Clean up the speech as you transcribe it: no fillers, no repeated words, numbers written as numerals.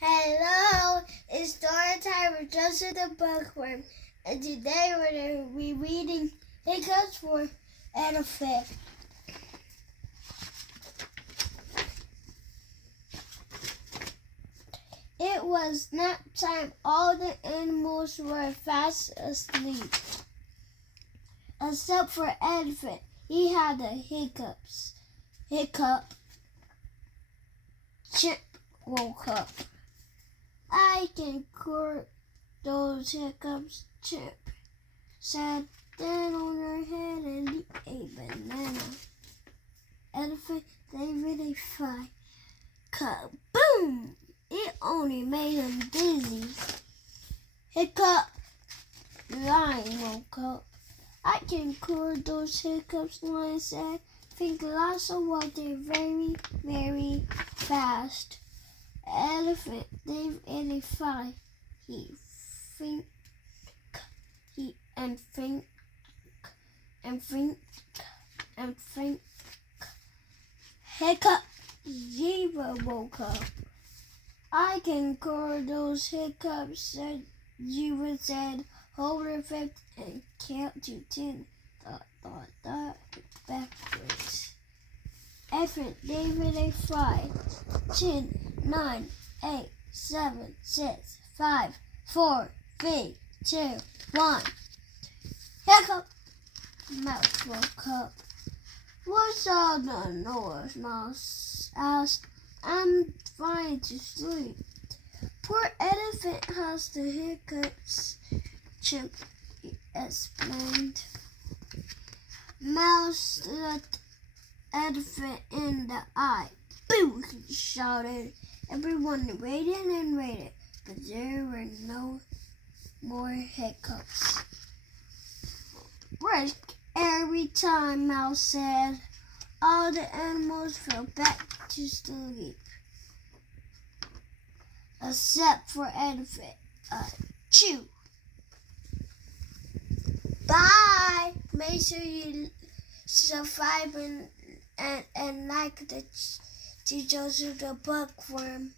Hello, it's story time with Joseph the Bookworm, and today we're going to be reading Hiccups for Elephant. It was nap time. All the animals were fast asleep, except for Elephant. He had the hiccups. Hiccup. Chip woke up. I can cure those hiccups, Chip said. Then on her head and eat a banana. Elephant gave it a fly. Kaboom! It only made him dizzy. Hiccup! Lion woke up. I can cure those hiccups, Lion said. Drink lots of water very, very fast. Elephant gave it a fly. He think, and think, and think, and think. Hiccup! Zebra woke up. I can cure those hiccups, said Zebra said. Hold her fifth and count to 10. Dot, dot, dot, backwards. Elephant gave it a fly. 10, 9, 8, 7, 6, 5, 4, 3, 2, 1. Hiccup! Mouse woke up. What's all the noise? Mouse asked. I'm trying to sleep. Poor Elephant has the hiccups, Chip explained. Mouse looked Elephant in the eye. Boo! He shouted. Everyone waited and waited, but there were no more hiccups. Break every time, Mouse said. All the animals fell back to sleep, except for Elephant. Chew. Bye. Make sure you subscribe and like the Joseph the Bookworm.